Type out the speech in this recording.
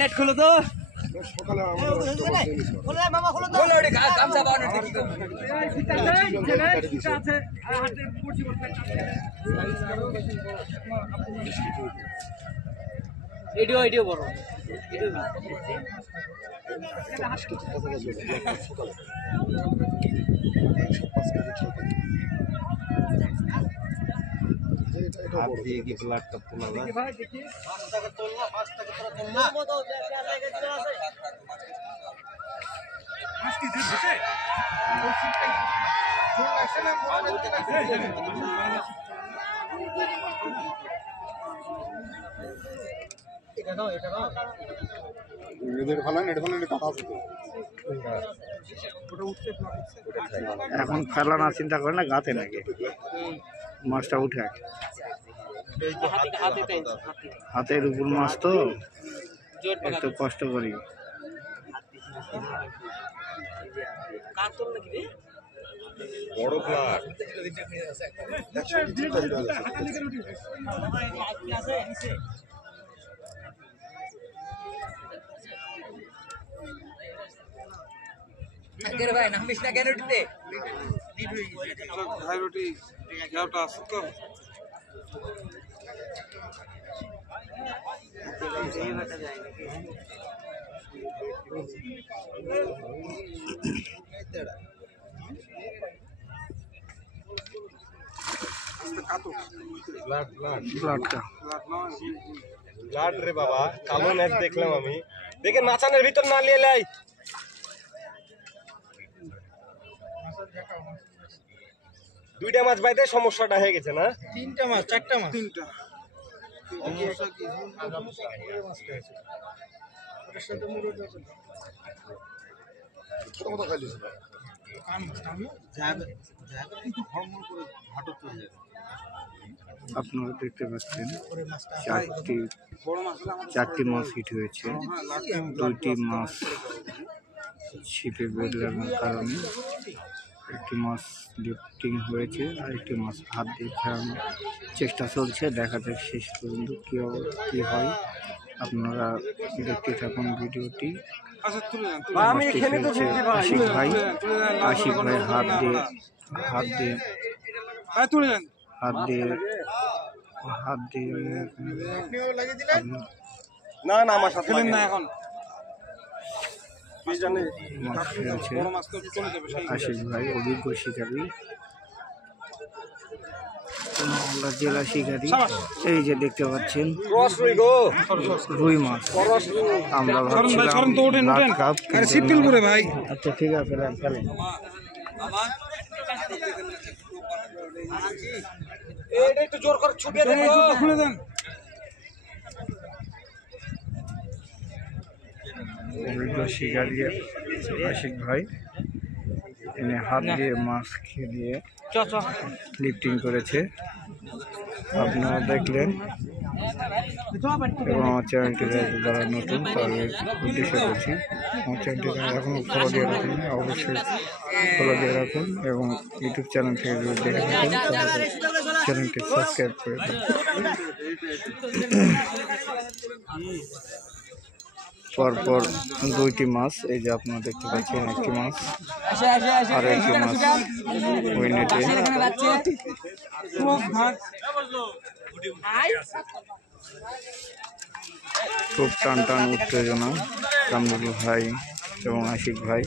Net খুলো তো ADO বড় হাত দিয়ে কি ব্লাডটা তোলা যায়? এখন ফেলানো চিন্তা করে না গাতে নাকি মাছটা উঠে হাতের উপর মাছ তো একটু কষ্ট করি। বড় প্লাট ভাই নামিস না কেন উঠতে ভাই রুটি যাওটা আছে তো ব্লাড রে বাবা, কালো ম্যাচ দেখলাম আমি। দেখে মাছানের ভিতর না নিয়ে লাই। দুইটা মাছ বাইতে সমস্যাটা হয়ে গেছে না? তিনটা মাছ চারটা মাছ তিনটা আপনারা দেখতে পাচ্ছেন চারটি মাছ হিট হয়েছে। দুইটি মাছ ছিপে বের লাগানোর কারণে একটি মাছ লিফটিং হয়েছে আর একটি মাছ হাত দিয়ে খেলানোর চেষ্টা চলছে। দেখা যাক শেষ পর্যন্ত কি হয়। আপনারা দেখতে থাকুন ভিডিওটি। আশিক ভাই হাত দিয়ে না না আমার সাথে না এখন আশিক ভাই অভিজ্ঞ শিকারী, জেলা শিকারী। এই যে দেখতে পাচ্ছেন রুই মাছ। আমরা ভাবছিলাম কাপ, ভাই আচ্ছা ঠিক আছে একটু জোর করে ছুটিয়ে দেন, খুলে দেন। অভিজ্ঞ শিকারী আশিক ভাই এনে হাত দিয়ে মাছ খেয়ে লিফটিং করেছে। আপনারা দেখলেন এবং আমার চ্যানেলটি যারা নতুন তাদের উদ্দেশ্য করছি, আমার চ্যানেলটি এখনও ফলো দিয়ে রাখুন, অবশ্যই ফলো দিয়ে রাখুন এবং ইউটিউব চ্যানেল থেকে যদি দেখে থাকেন তাহলে চ্যানেলটি সাবস্ক্রাইব করে দিন। পরপর দুইটি মাছ, এই যে আপনারা দেখতে পাচ্ছেন একটি মাছ আর একটি মাছ ওই নেটে। খুব টান টান উত্তেজনা কামরুল ভাই এবং আশিক ভাই।